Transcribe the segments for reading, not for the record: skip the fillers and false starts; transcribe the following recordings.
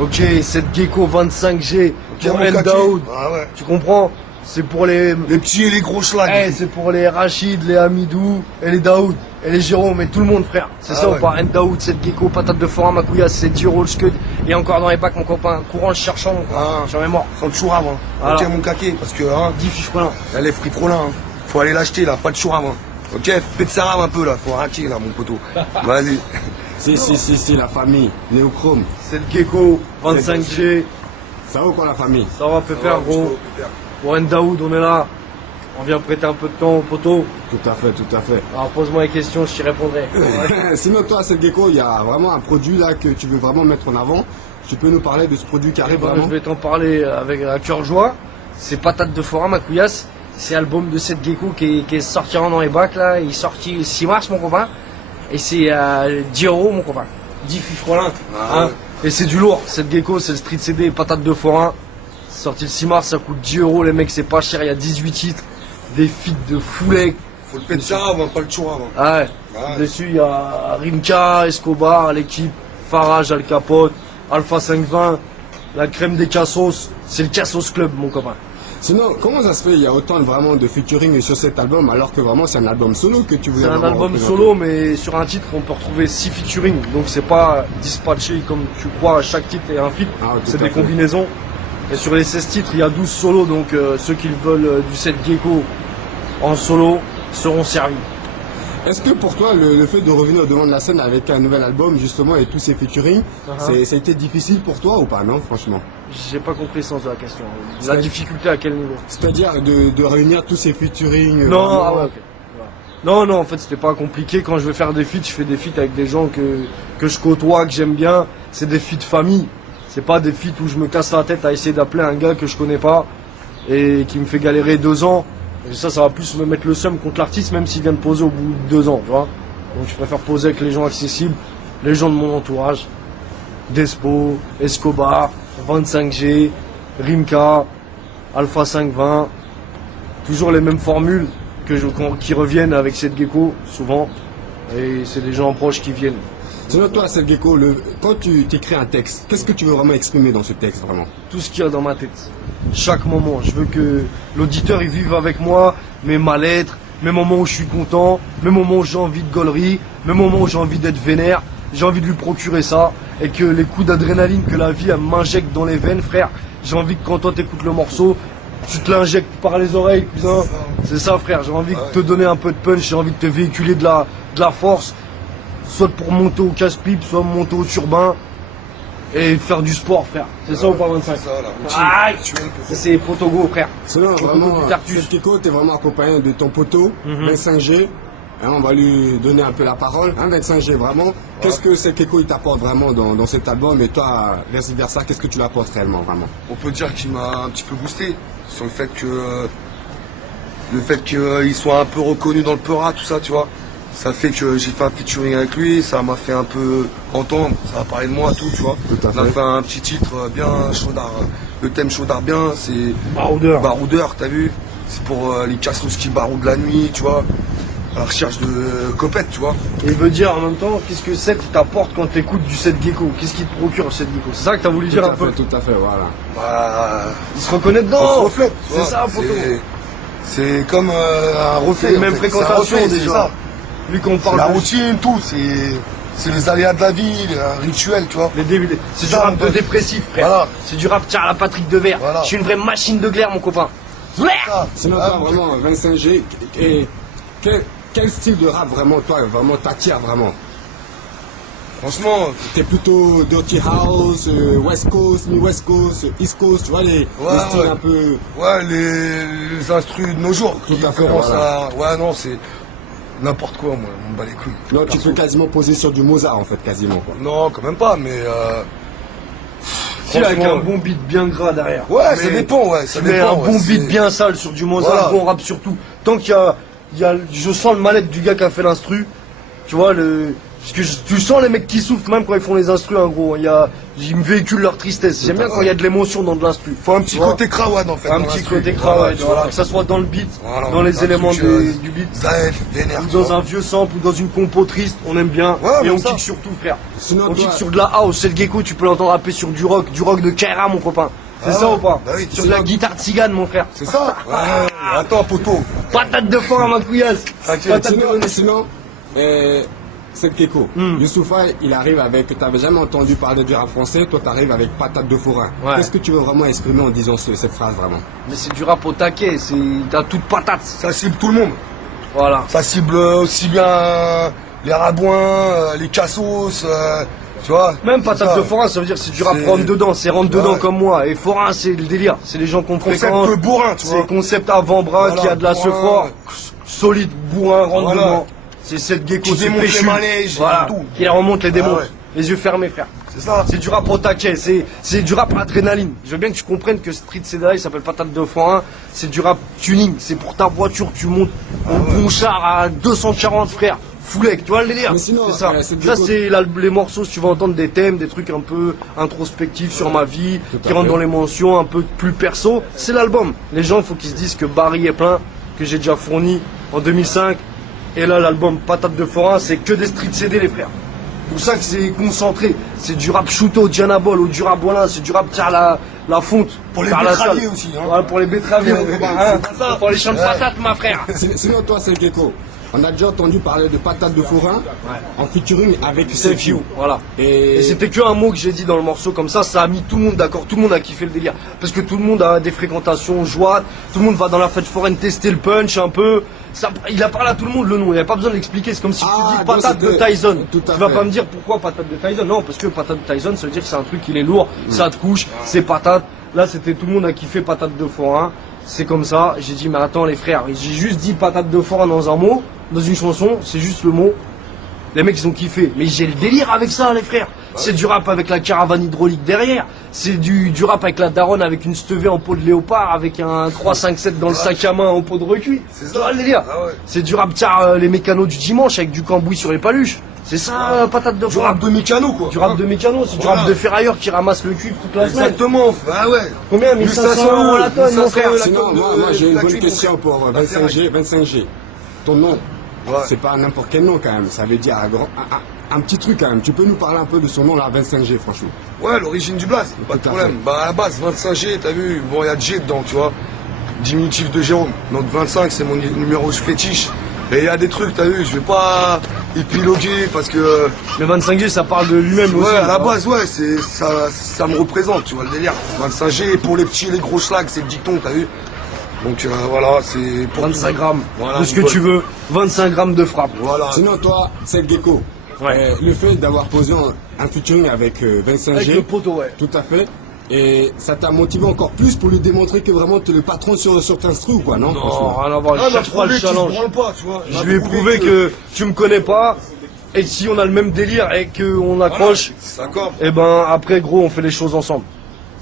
Ok, cette gecko 25G Ok, pour mon El kaki. Daoud. Ah ouais. Tu comprends? C'est pour les... Les petits et les gros schlags. Eh, c'est pour les Rachid, les Hamidou, et les Daoud, et les Jérôme, et tout le monde, frère. C'est Ah ça ouais. ou pas? El Daoud, cette gecko, patate de forain, Makouya, c'est Giro, le Scud, et encore dans les bacs, mon copain. Courant le cherchant, mon copain. Ah. J'en ai mort. Sans le chourave, hein. Voilà. Ok, mon kaki, parce que, hein, 10 fiches plein. elle est friprolin, hein. Faut aller l'acheter, là, pas de chourave, hein. Ok, fais de sa rame un peu, là, faut raquer, là, mon poteau. Vas-y. Si, la famille, Néochrome. Cette gecko 25G, Ça va ou quoi la famille? ça va, Pépère, gros. Pour El Daoud, on est là. On vient prêter un peu de temps au poteau. Tout à fait. Alors pose-moi les questions, je t'y répondrai. Sinon toi, cette gecko, il y a vraiment un produit là que tu veux vraiment mettre en avant. Tu peux nous parler de ce produit qui arrive vraiment? Je vais t'en parler avec un cœur joie. C'est patate de forain, ma couillasse. C'est l'album de cette gecko qui est sorti dans les bacs là. Il est sorti le 6 mars, mon copain. Et c'est 10 €, mon copain. 10 fiches Rollin. Ah ouais. Et c'est du lourd. Cette gecko, c'est le street CD patate de forain. C'est sorti le 6 mars, ça coûte 10 €. Les mecs, c'est pas cher. Il y a 18 titres. Des feats de foulet. Faut le pet de sa rame, hein, pas le chourave, hein. Ah ouais. Ouais. Dessus, il y a Rimka, Escobar, l'équipe, Farage, Al Capote, Alpha 520, la crème des Cassos. C'est le Cassos Club, mon copain. Sinon, comment ça se fait, il y a autant vraiment de featuring sur cet album alors que vraiment c'est un album solo que tu veux C'est un vraiment album représenter? solo, mais sur un titre, on peut retrouver 6 featuring. Donc c'est pas dispatché comme tu crois, chaque titre est un feat. Ah, tout C'est à des fait. combinaisons. Et sur les 16 titres, il y a 12 solos. Donc ceux qui veulent du set gecko en solo seront servis. Est-ce que pour toi, le fait de revenir au devant de la scène avec un nouvel album justement et tous ces featuring, ça a été difficile pour toi ou pas, non, franchement? J'ai pas compris le sens de la question. La difficulté à quel niveau? C'est-à-dire de réunir tous ces featuring Non, vraiment- ah ouais, ok. Non, en fait, c'était pas compliqué. Quand je veux faire des feats, je fais des feats avec des gens que je côtoie, que j'aime bien. C'est des feats famille. C'est pas des feats où je me casse la tête à essayer d'appeler un gars que je connais pas et qui me fait galérer 2 ans. Et ça va plus me mettre le seum contre l'artiste, même s'il vient de poser au bout de 2 ans, tu vois. Donc je préfère poser avec les gens accessibles, les gens de mon entourage. Despo, Escobar, 25G, Rimka, Alpha 520. Toujours les mêmes formules qui reviennent avec cette gecko, souvent. Et c'est des gens proches qui viennent. Sinon, toi, cette gecko, quand tu t'écris un texte, qu'est-ce que tu veux vraiment exprimer dans ce texte, vraiment? Tout ce qu'il y a dans ma tête. Chaque moment. Je veux que l'auditeur il vive avec moi mes mal-être, mes moments où je suis content, mes moments où j'ai envie de gaulerie, mes moments où j'ai envie d'être vénère. J'ai envie de lui procurer ça. Et que les coups d'adrénaline que la vie elle m'injecte dans les veines, frère. J'ai envie que quand toi t'écoutes le morceau, tu te l'injectes par les oreilles, putain. C'est ça, frère. J'ai envie de te donner un peu de punch, j'ai envie de te véhiculer de la force. Soit pour monter au casse-pipe, soit monter au turbin. Et faire du sport, frère. C'est ça ou pas 25? C'est ça, la routine. Aïe. Tu vois, Ça, c'est Potogo, frère. Sinon, Sur le vraiment, coup du Tartus. cette gecko, t'es vraiment accompagné de ton poteau, Mhm. 25G. Hein, on va lui donner un peu la parole. Hein, 25G, vraiment, qu'est-ce que cette gecko il t'apporte vraiment dans cet album? Et toi, vice versa, qu'est-ce que tu l'apportes réellement, vraiment? On peut dire qu'il m'a un petit peu boosté sur le fait qu'il soit un peu reconnu dans le Peura, tout ça, tu vois. Ça fait que j'ai fait un featuring avec lui, ça m'a fait un peu entendre, ça a parlé de moi, tout, tu vois. Tout à On a fait. fait un petit titre bien chaudard. Le thème chaudard bien, c'est Baroudeur. baroudeur, t'as vu? C'est pour les cassos qui baroudent la nuit, tu vois. À la recherche de copettes, tu vois. Et il veut dire en même temps, qu'est-ce que c'est qui t'apporte quand t'écoutes du set gecko? Qu'est-ce qui te procure cette gecko? C'est ça que t'as voulu dire un peu? Tout à fait, voilà. Bah, Il se reconnaît on se dedans. reflète, tu C'est vois. ça, poteau. C'est comme un reflet. C'est les en mêmes fait. C'est un fréquentations reflet, c'est déjà. ça. Lui qu'on C'est parle la de- routine, tout. C'est les aléas de la vie, un rituel, tu vois. les débuts. C'est du ça, rap mon de pote. dépressif, frère. Voilà. C'est du rap, tiens, à la Patrick Devers. Voilà. Je suis une vraie machine de glaire, mon copain. Zouer. Ça. Sinon, Ah, toi, vraiment, 25G, et quel style de rap vraiment, toi, vraiment t'attire vraiment? Franchement, T'es plutôt Dirty House, West Coast, West Coast, East Coast, tu vois, les styles ouais. un peu... ouais, les instrus de nos jours. Tout qui à fait, commencent voilà. Ouais, non, c'est n'importe quoi, moi. On me bat les couilles. Non, tu Perso. peux quasiment poser sur du Mozart, en fait, quasiment, quoi. Non, quand même pas, mais. Si, avec franchement, un bon beat bien gras derrière. Ouais, ça Mais dépend, ouais. Ça Tu mets dépend, un ouais, bon c'est- beat bien sale sur du Mozart, Voilà. un bon rap surtout. Tant qu'il y a, je sens le mal-être du gars qui a fait l'instru. Tu vois, Parce que tu sens les mecs qui souffrent même quand ils font les instrus, en gros. Ils me véhiculent leur tristesse. J'aime bien quand il y a de l'émotion dans de l'instru. Faut un petit Tu vois, côté crawad en fait. un dans petit l'instru. côté cravate, tu voilà, vois. que ça soit dans le beat, Voilà, dans les un éléments truc, du beat, Zaef, vénère. ou tu dans vois. un vieux sample, ou dans une compo triste, on aime bien. Ouais, et même on ça. kick sur tout, frère. Sinon, On toi- kick sur de la house, c'est le gecko, tu peux l'entendre rapper sur du rock de Kaira, mon copain. C'est Ah ça ouais, ou pas bah oui, sur c'est de la ça. guitare tzigane, mon frère. C'est ça. Ouais, attends, poteau. Patate de foin à ma couillasse. Patate de Sinon, c'est le Keko. Youssoufa, il arrive avec, tu n'avais jamais entendu parler du rap français, toi tu arrives avec patate de forain. Ouais. Qu'est-ce que tu veux vraiment exprimer en disant cette phrase vraiment? Mais c'est du rap au taquet, t'as toute patate. Ça cible tout le monde. Voilà. Ça cible aussi bien les rabouins, les cassos, tu vois. Même C'est patate ça. de forain, ça veut dire que c'est du rap C'est- rentre dedans, c'est rentre dedans Ouais. comme moi. Et forain, c'est le délire, c'est les gens qu'on fréquente. Concept bourrin, tu C'est vois. concept avant-bras Voilà, qui a de la bourrin. fort, solide, bourrin, rentre Voilà. dedans. C'est cette gecko, Qui c'est démonte les péchu. manèges, Voilà. tout. Qui remonte les démons. Ah ouais. Les yeux fermés, frère. C'est ça. C'est du rap au taquet, c'est du rap adrénaline. Je veux bien que tu comprennes que Street CDA, il s'appelle patate de forain. C'est du rap tuning, c'est pour ta voiture, tu montes au bon char à 240, frère. Foulec, tu vois le délire. Mais sinon, c'est ça. c'est du Ça, coup- c'est les morceaux, si tu vas entendre des thèmes, des trucs un peu introspectifs sur ma vie, Tout à qui rentrent fait. dans l'émotion, un peu plus perso. C'est l'album. Les gens, il faut qu'ils se disent que Barry est plein, que j'ai déjà fourni en 2005. Et là, l'album Patate de Forain, c'est que des street CD, les frères. Pour ça que c'est concentré. C'est du rap Shuto, Diana Ball ou du rap voilà, c'est du rap tiens la fonte. Pour les Faire la betteraviers salle. aussi, hein. Voilà, pour les betteraviers, mon copain, hein. Pour les champs de patates, ma frère. Sinon, toi, c'est le Keko. On a déjà entendu parler de patate de forain en featuring avec C'est Sefiu. few, voilà. Et, Et c'était que un mot que j'ai dit dans le morceau comme ça a mis tout le monde d'accord, tout le monde a kiffé le délire. Parce que tout le monde a des fréquentations, joie, tout le monde va dans la fête foraine tester le punch un peu. Ça, il a parlé à tout le monde le nom, il n'y a pas besoin de l'expliquer, c'est comme si Ah, tu dis donc patate de c'était- Tyson. tout à Tu vas fait. pas me dire pourquoi patate de Tyson, non, parce que patate de Tyson, ça veut dire que c'est un truc qui est lourd, ça te couche, c'est patate. Là c'était tout le monde a kiffé patate de forain, c'est comme ça. J'ai dit mais attends les frères, j'ai juste dit patate de forain dans un mot, dans une chanson, c'est juste le mot. Les mecs ils ont kiffé, mais j'ai le délire avec ça les frères. C'est du rap avec la caravane hydraulique derrière, c'est du rap avec la daronne avec une stevée en peau de léopard, avec un 357 dans le sac à main en peau de recuit. C'est Tu ça. vois le délire. Ah ouais. C'est du rap tiens, les mécanos du dimanche avec du cambouis sur les paluches. C'est ça patate de Du forain. rap de mécano, quoi. Du rap de mécano, c'est du Voilà. rap de ferrailleur qui ramasse le cul toute la semaine. Exactement. Ah ouais. Combien 1500 € la tonne, mon frère. la sinon, tonne de- moi j'ai une la bonne clé, question mon frère. pour La 25G. 25G. Ton nom, Ouais. c'est pas n'importe quel nom quand même. Ça veut dire un petit truc quand même. Tu peux nous parler un peu de son nom là, 25G, franchement. Ouais, l'origine du blast, pas de Tout à problème. Bah à la base, 25G, t'as vu, bon, il y a G dedans, tu vois. Diminutif de Jérôme. Donc 25, c'est mon numéro fétiche. Et il y a des trucs, t'as vu, je vais pas épiloguer parce que. Le 25G ça parle de lui-même aussi. Ouais, à la hein. base, ouais, c'est ça me représente, tu vois le délire. 25G, pour les petits et les gros schlags, c'est le dicton, t'as vu. Donc voilà, c'est pour 25 grammes Voilà, de ce que Nicole. tu veux, 25 grammes de frappe. Voilà. Sinon, toi, c'est le Gecko. Ouais. Le fait d'avoir posé un featuring avec 25G. Avec le poteau, ouais. Tout à fait. Et ça t'a motivé encore plus pour lui démontrer que vraiment tu es le patron sur l'instru ou quoi, non? Non, franchement. rien à voir, Ah, je bah, cherche pas le prouver qu'il se challenge. branle pas, tu vois. Je lui ai prouvé que tu me connais pas, et si on a le même délire et qu'on accroche, D'accord. et ben après gros on fait les choses ensemble.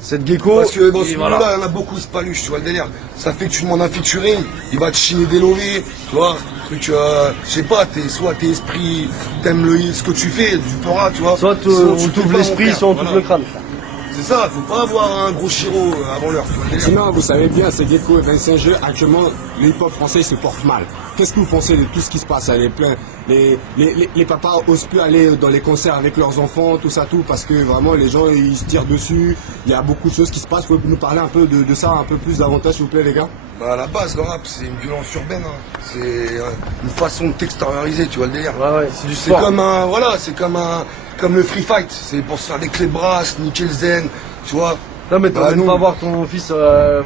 Cette gecko, Parce que dans et ce voilà. monde-là, il y en a beaucoup, c'est pas luche, tu vois le délire. Ça fait que tu demandes un featuring, il va te chiner des lovés, tu vois. Truc, je sais pas, soit t'es esprit, t'aimes ce que tu fais, du pora, tu vois. Soit Sinon, on tu t'ouvre fais pas, l'esprit, mon frère. soit on t'ouvre Voilà. le crâne. C'est ça, faut pas avoir un gros chiro avant l'heure, tu vois le délire. Sinon, vous savez bien, c'est Gecko et 25G, actuellement, le hip-hop français se porte mal. Qu'est-ce que vous pensez de tout ce qui se passe? Les papas osent plus aller dans les concerts avec leurs enfants, tout ça, tout, parce que vraiment, les gens, ils se tirent dessus. Il y a beaucoup de choses qui se passent. Vous pouvez nous parler un peu de ça, un peu plus davantage, s'il vous plaît, les gars? Bah à la base, le rap, c'est une violence urbaine, hein. C'est une façon de t'extérioriser, tu vois le délire. Ouais, ouais, c'est du C'est sport. comme un, voilà, c'est comme le free fight. C'est pour se faire des clés de bras, niquer le zen, tu vois. Non mais Bah, t'emmènes nous- pas voir ton fils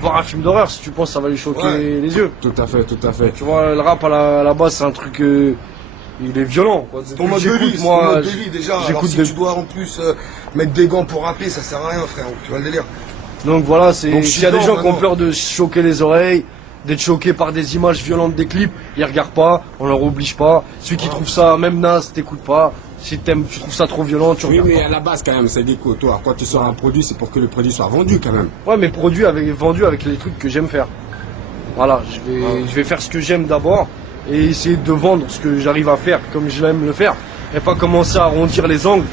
voir un film d'horreur si tu penses que ça va lui choquer Ouais. les yeux. Tout à fait, tout à fait. Tu vois, le rap à la base c'est un truc, il est violent. Quoi. C'est ton mode de J'écoute, vie, c'est ton moi, mode de vie déjà. Alors j'écoute si des- tu dois en plus mettre des gants pour rapper, ça sert à rien, frère. Tu vois le délire. Donc voilà, c'est Donc, s'il y a des chiant, gens qui ont maintenant. peur de se choquer les oreilles, d'être choqués par des images violentes des clips, ils regardent pas, on leur oblige pas. Celui qui trouve ça, même naze, t'écoutes pas. Si tu trouves ça trop violent, tu Oui, regardes mais à la base, quand même, c'est Gecko. Toi, quand tu sors un produit, c'est pour que le produit soit vendu, quand même. pas. Ouais, mais vendu avec les trucs que j'aime faire. Voilà, je vais faire ce que j'aime d'abord et essayer de vendre ce que j'arrive à faire comme je l'aime le faire. et pas commencer à arrondir les angles,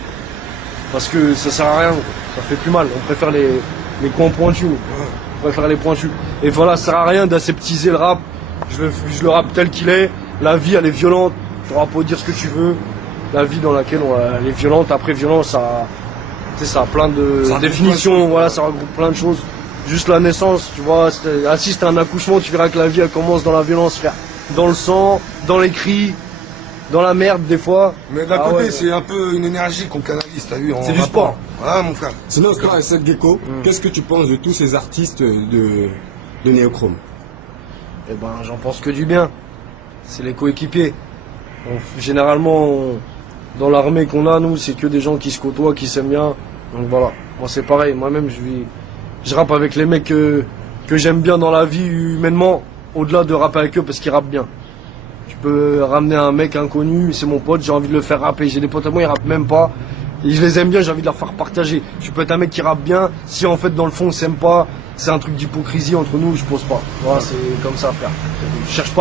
parce que ça sert à rien, ça fait plus mal. On préfère les coins pointus, on préfère les pointus. Et voilà, ça sert à rien d'aseptiser le rap. Je le rappe tel qu'il est. La vie, elle est violente. Tu n'auras pas dire ce que tu veux. La vie dans laquelle elle est violente. Après, violence, ça a plein de définitions. Voilà, ça regroupe plein de choses. Juste la naissance, tu vois, assiste à un accouchement, tu verras que la vie, elle commence dans la violence, frère. Dans le sang, dans les cris, dans la merde, des fois. Mais d'un Ah côté, ouais. c'est un peu une énergie qu'on canalise, t'as vu. C'est du sport. Voilà, mon frère. Sinon, toi, Seth Gecko, qu'est-ce que tu penses de tous ces artistes de Néochrome? Eh ben, j'en pense que du bien. C'est les coéquipiers. Généralement, dans l'armée qu'on a, nous, c'est que des gens qui se côtoient, qui s'aiment bien. Donc voilà. Moi, c'est pareil. Moi-même, je rappe avec les mecs que j'aime bien dans la vie humainement, au-delà de rapper avec eux parce qu'ils rappent bien. Tu peux ramener un mec inconnu, c'est mon pote, j'ai envie de le faire rapper. J'ai des potes à moi, ils rappent même pas. Et je les aime bien, j'ai envie de leur faire partager. Tu peux être un mec qui rappe bien, si en fait dans le fond on s'aime pas, c'est un truc d'hypocrisie entre nous, je pose pas. Voilà, c'est comme ça, frère. Je cherche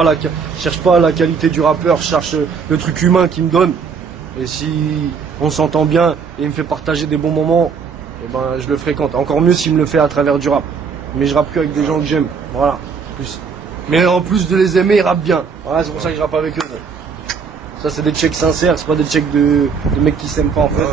pas la qualité du rappeur, je cherche le truc humain qu'il me donne. Et si on s'entend bien et il me fait partager des bons moments, eh ben je le fréquente. Encore mieux s'il me le fait à travers du rap. Mais je rappe que avec des gens que j'aime. Voilà. Plus. Mais en plus de les aimer, ils rappent bien. Voilà, c'est pour ça que je rappe avec eux. Ça, c'est des checks sincères, c'est pas des checks de mecs qui s'aiment pas en fait. Ouais.